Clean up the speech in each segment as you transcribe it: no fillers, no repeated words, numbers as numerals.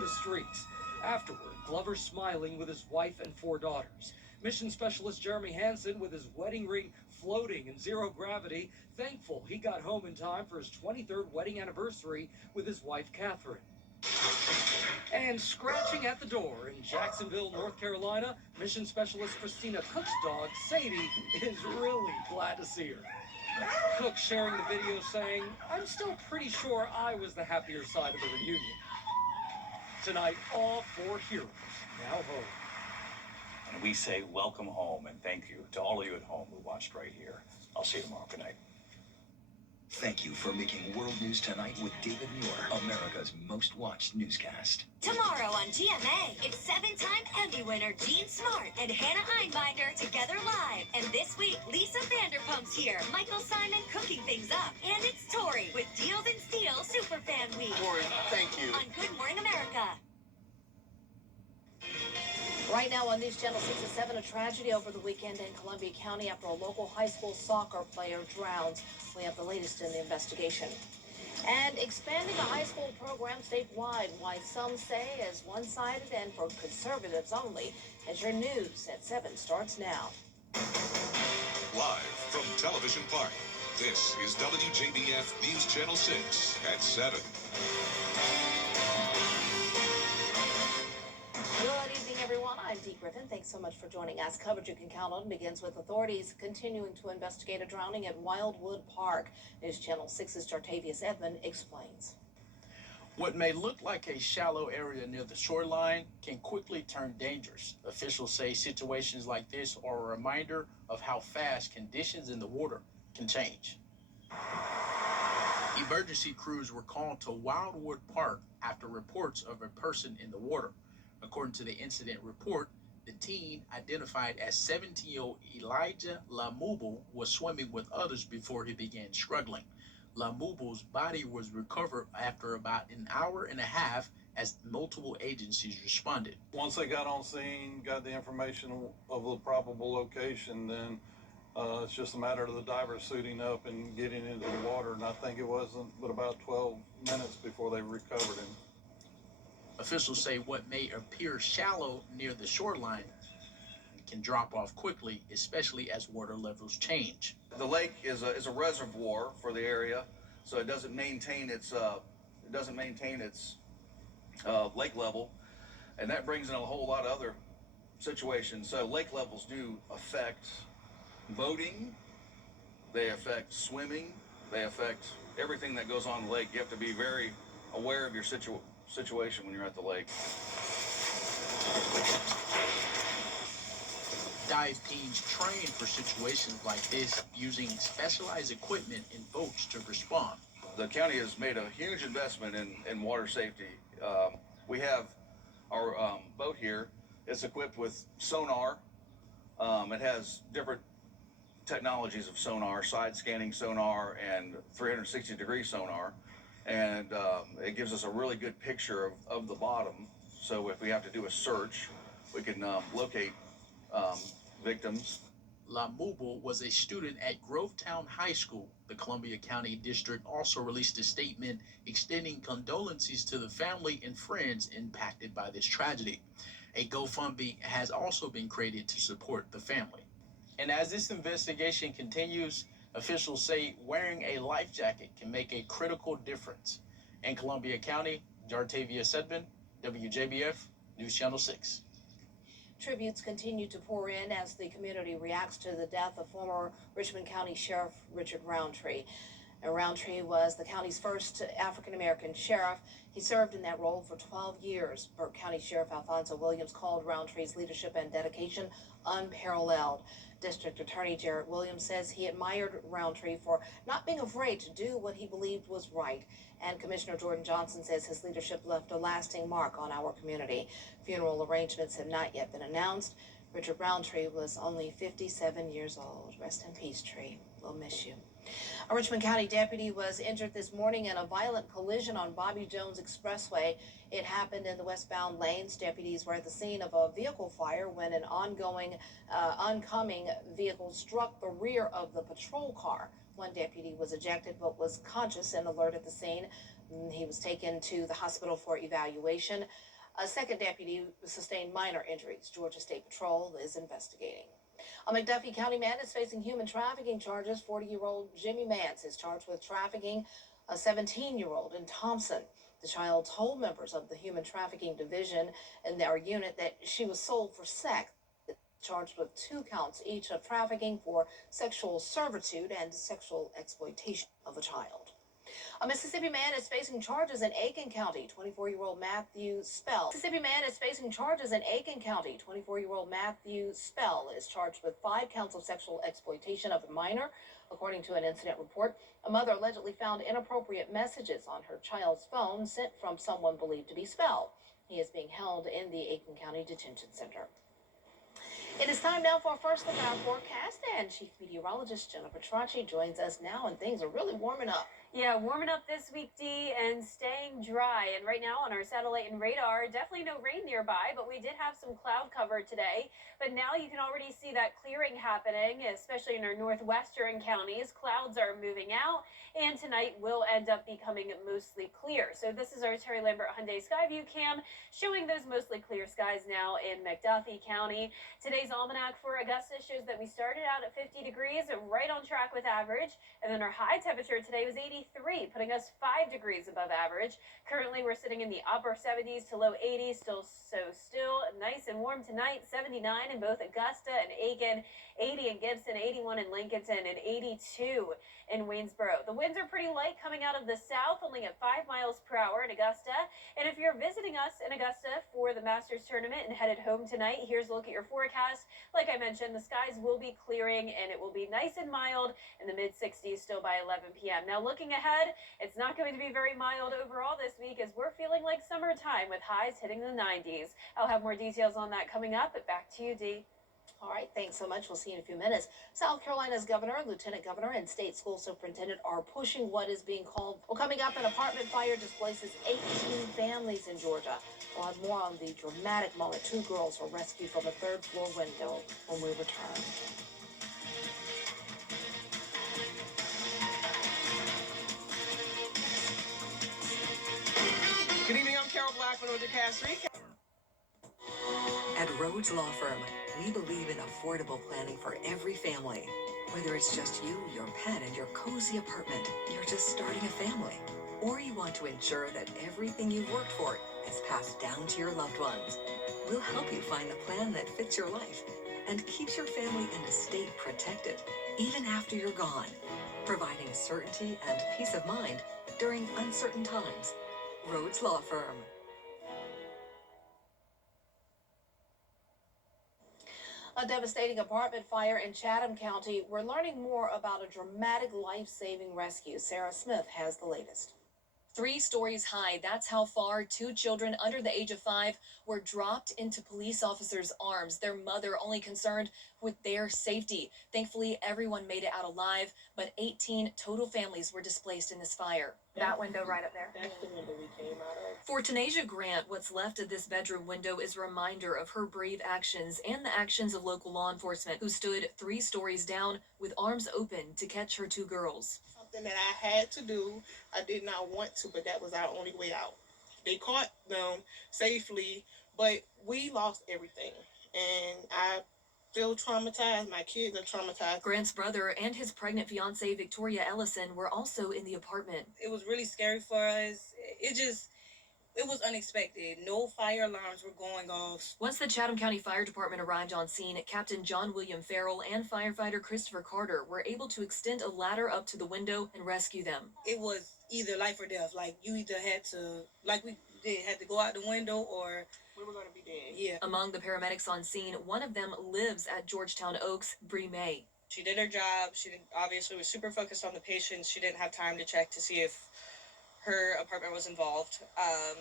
the streets. Afterward, Glover smiling with his wife and 4 daughters. Mission specialist Jeremy Hansen with his wedding ring floating in zero gravity, thankful he got home in time for his 23rd wedding anniversary with his wife Catherine. And scratching at the door in Jacksonville, North Carolina, mission specialist Christina Cook's dog, Sadie, is really glad to see her. Cook sharing the video saying, "I'm still pretty sure I was the happier side of the reunion." Tonight, all 4 heroes now home. And we say welcome home and thank you to all of you at home who watched right here. I'll see you tomorrow. Good night. Thank you for making World News Tonight with David Muir, America's most watched newscast. Tomorrow on GMA, it's 7-time Emmy winner Jean Smart and Hannah Einbinder together live. And this week, Lisa Vanderpump's here, Michael Simon cooking things up. And it's Tori with Deals and Steals Superfan Week. Tori, thank you. On Good Morning America. Right now on News Channel 6 and 7, a tragedy over the weekend in Columbia County after a local high school soccer player drowns. We have the latest in the investigation. And expanding a high school program statewide, why some say is one-sided and for conservatives only. As your news at 7 starts now. Live from Television Park, this is WJBF News Channel 6 at 7. Good evening, everyone. I'm Dee Griffin. Thanks so much for joining us. Coverage you can count on begins with authorities continuing to investigate a drowning at Wildwood Park. News Channel 6's Jartavius Edmond explains. What may look like a shallow area near the shoreline can quickly turn dangerous. Officials say situations like this are a reminder of how fast conditions in the water can change. Emergency crews were called to Wildwood Park after reports of a person in the water. According to the incident report, the teen, identified as 17-year-old Elijah Lamubu, was swimming with others before he began struggling. Lamubu's body was recovered after about an hour and a half as multiple agencies responded. Once they got on scene, got the information of the probable location, then it's just a matter of the divers suiting up and getting into the water. And I think it wasn't but about 12 minutes before they recovered him. Officials say what may appear shallow near the shoreline can drop off quickly, especially as water levels change. The lake is a reservoir for the area, so it doesn't maintain its lake level, and that brings in a whole lot of other situations. So lake levels do affect boating, they affect swimming, they affect everything that goes on the lake. You have to be very aware of your situation when you're at the lake. Dive teams train for situations like this using specialized equipment in boats to respond. The county has made a huge investment in water safety. We have our boat here. It's equipped with sonar. It has different technologies of sonar, side scanning sonar and 360-degree sonar. And it gives us a really good picture of the bottom. So if we have to do a search, we can locate victims. Lamubu was a student at Grovetown High School. The Columbia County District also released a statement extending condolences to the family and friends impacted by this tragedy. A GoFundMe has also been created to support the family. And as this investigation continues, officials say wearing a life jacket can make a critical difference. In Columbia County, Jartavius Edmond, WJBF, News Channel 6. Tributes continue to pour in as the community reacts to the death of former Richmond County Sheriff Richard Roundtree. Roundtree was the county's first African-American sheriff. He served in that role for 12 years. Burke County Sheriff Alfonso Williams called Roundtree's leadership and dedication unparalleled. District Attorney Jarrett Williams says he admired Roundtree for not being afraid to do what he believed was right. And Commissioner Jordan Johnson says his leadership left a lasting mark on our community. Funeral arrangements have not yet been announced. Richard Roundtree was only 57 years old. Rest in peace, Tree. We'll miss you. A Richmond County deputy was injured this morning in a violent collision on Bobby Jones Expressway. It happened in the westbound lanes. Deputies were at the scene of a vehicle fire when an oncoming vehicle struck the rear of the patrol car. One deputy was ejected but was conscious and alert at the scene. He was taken to the hospital for evaluation. A second deputy sustained minor injuries. Georgia State Patrol is investigating. A McDuffie County man is facing human trafficking charges. 40-year-old Jimmy Mance is charged with trafficking a 17-year-old in Thompson. The child told members of the Human Trafficking Division in their unit that she was sold for sex. Charged with 2 counts each of trafficking for sexual servitude and sexual exploitation of a child. A Mississippi man is facing charges in Aiken County. 24-year-old Matthew Spell. Mississippi man is facing charges in Aiken County. 24-year-old Matthew Spell is charged with 5 counts of sexual exploitation of a minor. According to an incident report, a mother allegedly found inappropriate messages on her child's phone sent from someone believed to be Spell. He is being held in the Aiken County Detention Center. It is time now for our first look at our forecast, and Chief Meteorologist Jennifer Tracci joins us now, and things are really warming up. Yeah, warming up this week, Dee, and staying dry. And right now on our satellite and radar, definitely no rain nearby, but we did have some cloud cover today. But now you can already see that clearing happening, especially in our northwestern counties. Clouds are moving out, and tonight will end up becoming mostly clear. So this is our Terry Lambert Hyundai Skyview cam showing those mostly clear skies now in McDuffie County. Today's almanac for Augusta shows that we started out at 50 degrees, right on track with average. And then our high temperature today was 83, putting us 5 degrees above average. Currently, we're sitting in the upper 70s to low 80s, still nice and warm tonight. 79 in both Augusta and Aiken, 80 in Gibson, 81 in Lincolnton, and 82 in Waynesboro. The winds are pretty light coming out of the south, only at 5 miles per hour in Augusta. And if you're visiting us in Augusta for the Masters tournament and headed home tonight, here's a look at your forecast. Like I mentioned, the skies will be clearing and it will be nice and mild in the mid-60s still by 11 p.m. Now looking ahead, it's not going to be very mild overall this week as we're feeling like summertime with highs hitting the 90s. I'll have more details on that coming up, but back to you, Dee. All right, thanks so much. We'll see you in a few minutes. South Carolina's governor, lieutenant governor, and state school superintendent are pushing what is being called, well, coming up, an apartment fire displaces 18 families in Georgia. We'll have more on the dramatic moment 2 girls were rescued from a 3rd floor window when we return. Good evening, I'm Carol Blackman with the Cast Recap. At Rhodes Law Firm, we believe in affordable planning for every family. Whether it's just you, your pet, and your cozy apartment, you're just starting a family, or you want to ensure that everything you've worked for is passed down to your loved ones. We'll help you find the plan that fits your life and keeps your family and estate protected, even after you're gone, providing certainty and peace of mind during uncertain times. Rhodes Law Firm. A devastating apartment fire in Chatham County. We're learning more about a dramatic life-saving rescue. Sarah Smith has the latest. 3 stories high. That's how far 2 children under the age of 5 were dropped into police officers' arms. Their mother only concerned with their safety. Thankfully, everyone made it out alive, but 18 total families were displaced in this fire. That window right up there. That's the window we came out of. For Tanasia Grant, what's left of this bedroom window is a reminder of her brave actions and the actions of local law enforcement who stood 3 stories down with arms open to catch her 2 girls. Something that I had to do. I did not want to, but that was our only way out. They caught them safely, but we lost everything. And I feel traumatized. My kids are traumatized. Grant's brother and his pregnant fiancée, Victoria Ellison, were also in the apartment. It was really scary for us. It was unexpected. No fire alarms were going off. Once the Chatham County Fire Department arrived on scene, Captain John William Farrell and firefighter Christopher Carter were able to extend a ladder up to the window and rescue them. It was either life or death. Like, you either had to, like we did, had to go out the window or we were going to be dead. Yeah. Among the paramedics on scene, one of them lives at Georgetown Oaks, Bree May. She did her job. She obviously was super focused on the patients. She didn't have time to check to see if her apartment was involved.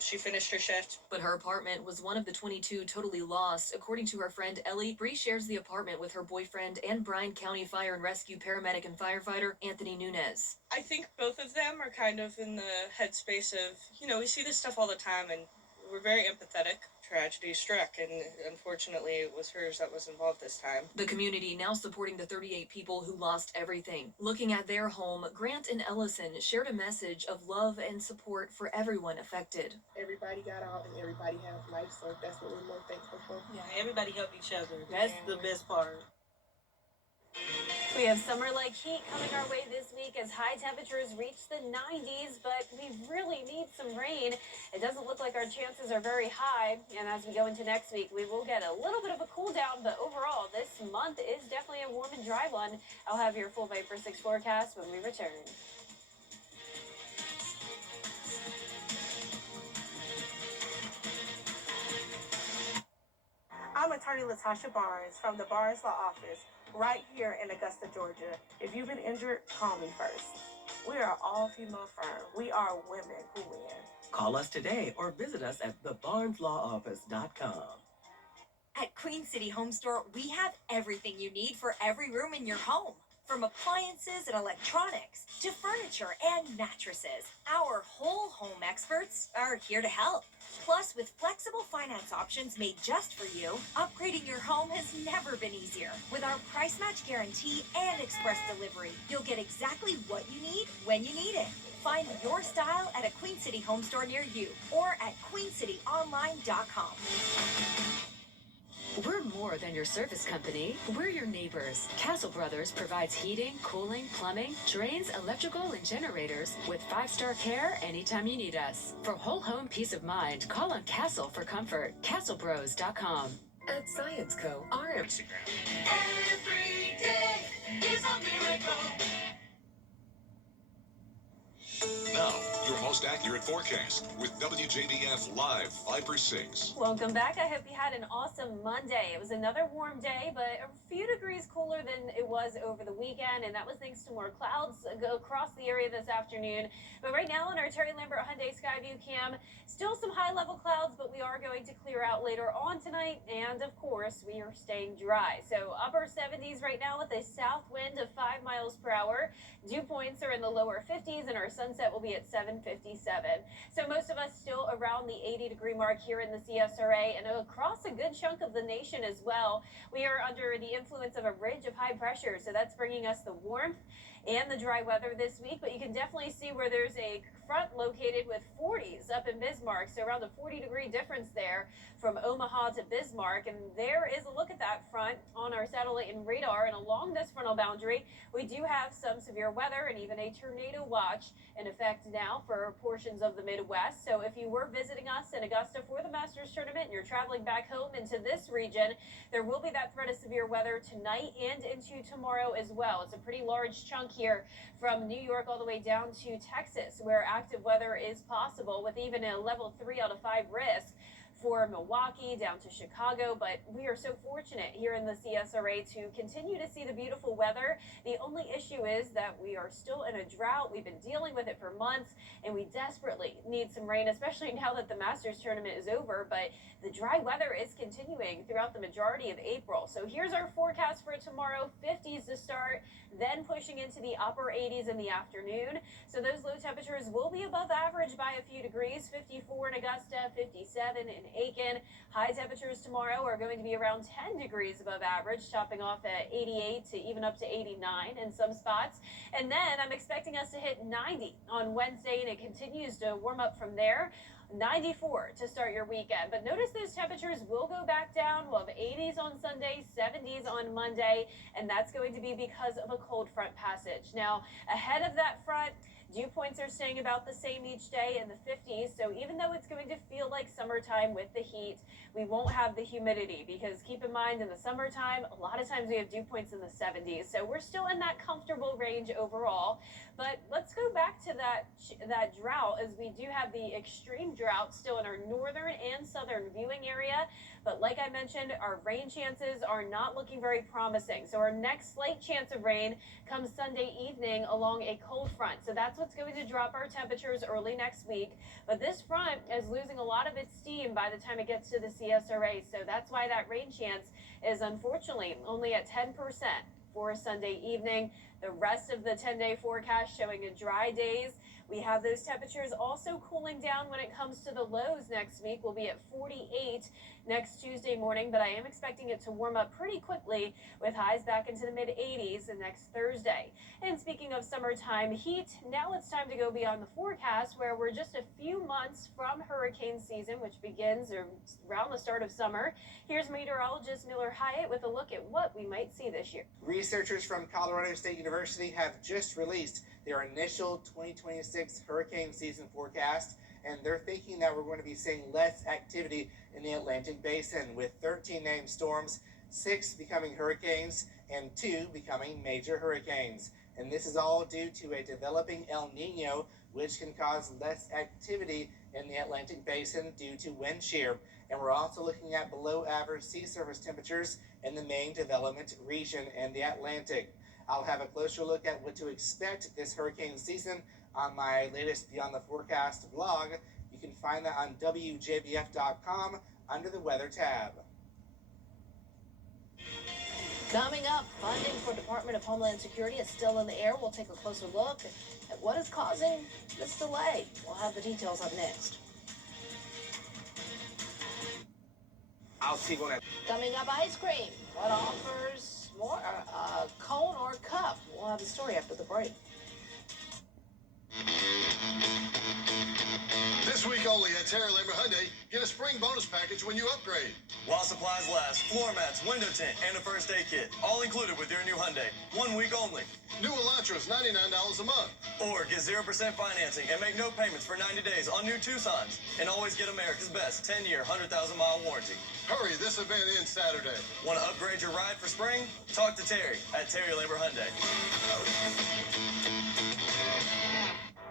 She finished her shift. But her apartment was one of the 22 totally lost. According to her friend Ellie, Bree shares the apartment with her boyfriend and Bryan County Fire and Rescue paramedic and firefighter Anthony Nunez. I think both of them are kind of in the headspace of, we see this stuff all the time and we're very empathetic. Tragedy struck, and unfortunately, it was hers that was involved this time. The community now supporting the 38 people who lost everything. Looking at their home, Grant and Ellison shared a message of love and support for everyone affected. Everybody got out and everybody had life, so that's what we're more thankful for. Yeah, everybody helped each other. That's the best part. We have summer-like heat coming our way this week as high temperatures reach the 90s, but we really need some rain. It doesn't look like our chances are very high, and as we go into next week, we will get a little bit of a cool down, but overall, this month is definitely a warm and dry one. I'll have your full Viper 6 forecast when we return. I'm attorney Latasha Barnes from the Barnes Law Office right here in Augusta, Georgia. If you've been injured, call me first. We are an all-female firm. We are women who win. Call us today or visit us at thebarneslawoffice.com. At Queen City Home Store, we have everything you need for every room in your home. From appliances and electronics to furniture and mattresses, our whole home experts are here to help. Plus, with flexible finance options made just for you, upgrading your home has never been easier. With our price match guarantee and express delivery, you'll get exactly what you need when you need it. Find your style at a Queen City Home Store near you or at queencityonline.com. We're more than your service company. We're your neighbors. Castle Brothers provides heating, cooling, plumbing, drains, electrical, and generators with 5-star care anytime you need us. For whole home peace of mind, call on Castle for comfort. CastleBros.com. At Science Co., our Instagram. Every day is a miracle. Now, your most accurate forecast with WJBF Live Viper 6. Welcome back. I hope you had an awesome Monday. It was another warm day, but a few degrees cooler than it was over the weekend, and that was thanks to more clouds go across the area this afternoon. But right now on our Terry Lambert Hyundai Skyview cam, still some high-level clouds, but we are going to clear out later on tonight, and of course, we are staying dry. So upper 70s right now with a south wind of 5 miles per hour. Dew points are in the lower 50s, and our sunset will be at 7:57. So most of us still around the 80-degree mark here in the CSRA and across a good chunk of the nation as well. We are under the influence of a ridge of high pressure, so that's bringing us the warmth and the dry weather this week, but you can definitely see where there's a front located with 40s up in Bismarck, so around a 40-degree difference there from Omaha to Bismarck, and there is a look at that front on our satellite and radar, and along this frontal boundary, we do have some severe weather and even a tornado watch in effect now for portions of the Midwest. So if you were visiting us in Augusta for the Masters Tournament and you're traveling back home into this region, there will be that threat of severe weather tonight and into tomorrow as well. It's a pretty large chunk here from New York all the way down to Texas, where active weather is possible with even a level 3 out of 5 risk for Milwaukee down to Chicago. But we are so fortunate here in the CSRA to continue to see the beautiful weather. The only issue is that we are still in a drought. We've been dealing with it for months, and we desperately need some rain, especially now that the Masters Tournament is over. But the dry weather is continuing throughout the majority of April. So here's our forecast for tomorrow. 50s to start, then pushing into the upper 80s in the afternoon. So those low temperatures will be above average by a few degrees. 54 in Augusta, 57 in Aiken. High temperatures tomorrow are going to be around 10 degrees above average, topping off at 88 to even up to 89 in some spots. And then I'm expecting us to hit 90 on Wednesday, and it continues to warm up from there. 94 to start your weekend. But notice those temperatures will go back down. We'll have 80s on Sunday, 70s on Monday, and that's going to be because of a cold front passage. Now, ahead of that front, dew points are staying about the same each day in the 50s, so even though it's going to feel like summertime with the heat, we won't have the humidity, because keep in mind, in the summertime, a lot of times we have dew points in the 70s, so we're still in that comfortable range overall. But let's go back to that drought, as we do have the extreme drought still in our northern and southern viewing area. But like I mentioned, our rain chances are not looking very promising. So our next slight chance of rain comes Sunday evening along a cold front. So that's what's going to drop our temperatures early next week. But this front is losing a lot of its steam by the time it gets to the CSRA. So that's why that rain chance is unfortunately only at 10% for Sunday evening. The rest of the 10-day forecast showing a dry days We have those temperatures also cooling down when it comes to the lows next week. We'll be at 48 next Tuesday morning, but I am expecting it to warm up pretty quickly with highs back into the mid 80s next Thursday. And speaking of summertime heat, now it's time to go beyond the forecast where we're just a few months from hurricane season, which begins around the start of summer. Here's meteorologist Miller Hyatt with a look at what we might see this year. Researchers from Colorado State University have just released their initial 2026 hurricane season forecast, and they're thinking that we're going to be seeing less activity in the Atlantic Basin, with 13 named storms, 6 becoming hurricanes, and 2 becoming major hurricanes. And this is all due to a developing El Nino, which can cause less activity in the Atlantic Basin due to wind shear. And we're also looking at below average sea surface temperatures in the main development region in the Atlantic. I'll have a closer look at what to expect this hurricane season on my latest Beyond the Forecast blog. You can find that on WJBF.com under the Weather tab. Coming up, funding for Department of Homeland Security is still in the air. We'll take a closer look at what is causing this delay. We'll have the details up next. I'll see what Coming up, ice cream. What offers more? A cone or a cup? We'll have the story after the break. This week only at Terry Labor Hyundai, get a spring bonus package when you upgrade. While supplies last, floor mats, window tint, and a first aid kit, all included with your new Hyundai. 1 week only. New Elantras, $99 a month. Or get 0% financing and make no payments for 90 days on new Tucsons. And always get America's best 10-year, 100,000-mile warranty. Hurry, this event ends Saturday. Want to upgrade your ride for spring? Talk to Terry at Terry Labor Hyundai.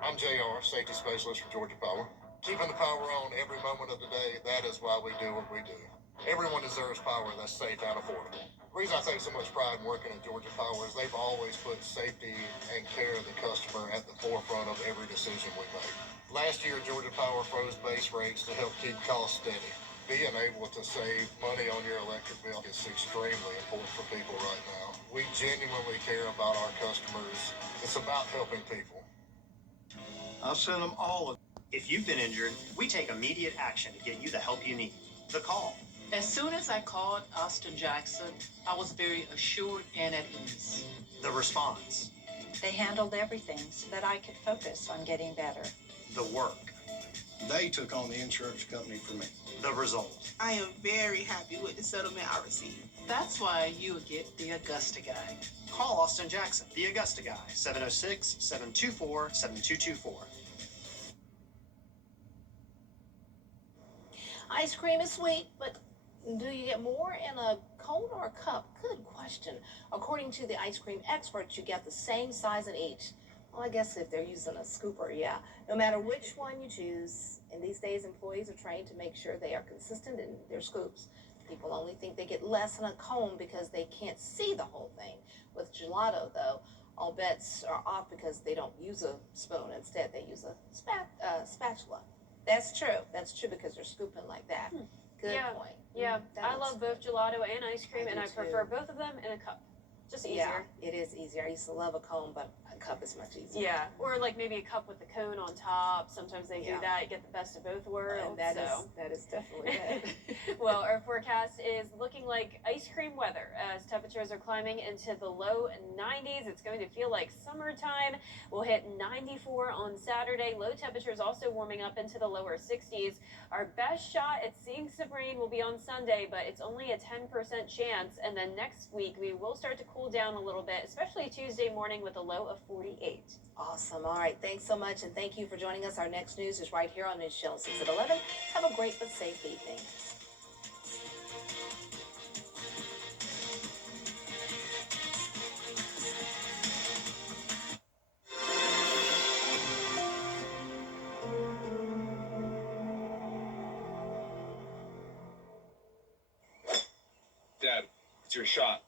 I'm JR, safety specialist for Georgia Power. Keeping the power on every moment of the day, that is why we do what we do. Everyone deserves power that's safe and affordable. The reason I take so much pride in working at Georgia Power is they've always put safety and care of the customer at the forefront of every decision we make. Last year, Georgia Power froze base rates to help keep costs steady. Being able to save money on your electric bill is extremely important for people right now. We genuinely care about our customers. It's about helping people. I'll send them all. If you've been injured, we take immediate action to get you the help you need. The call. As soon as I called Austin Jackson, I was very assured and at ease. The response. They handled everything so that I could focus on getting better. The work. They took on the insurance company for me. The result. I am very happy with the settlement I received. That's why you would get the Augusta guy. Call Austin Jackson, the Augusta guy, 706-724-7224. Ice cream is sweet, but do you get more in a cone or a cup? Good question. According to the ice cream experts, you get the same size in each. Well, I guess if they're using a scooper, yeah. No matter which one you choose, in these days, employees are trained to make sure they are consistent in their scoops. People only think they get less in a cone because they can't see the whole thing. With gelato, though, all bets are off because they don't use a spoon. Instead, they use a spatula. That's true. That's true because they're scooping like that. Good point. Yeah, That I looks love both gelato and ice cream, I and do I prefer too. both of them in a cup. Just Yeah, easier. it is easier. I used to love a cone, but a cup is much easier. Yeah, or like maybe a cup with the cone on top. Sometimes they do Yeah. that. You get the best of both worlds. And that so. is definitely it. Well, our forecast is looking like ice cream weather as temperatures are climbing into the low 90s. It's going to feel like summertime. We'll hit 94 on Saturday. Low temperatures also warming up into the lower 60s. Our best shot at seeing some rain will be on Sunday, but it's only a 10% chance. And then next week, we will start to cool down a little bit, especially Tuesday morning with a low of 48. Awesome. All right. Thanks so much. And thank you for joining us. Our next news is right here on News Channel 6 at 11. Have a great but safe evening. Dad, it's your shot.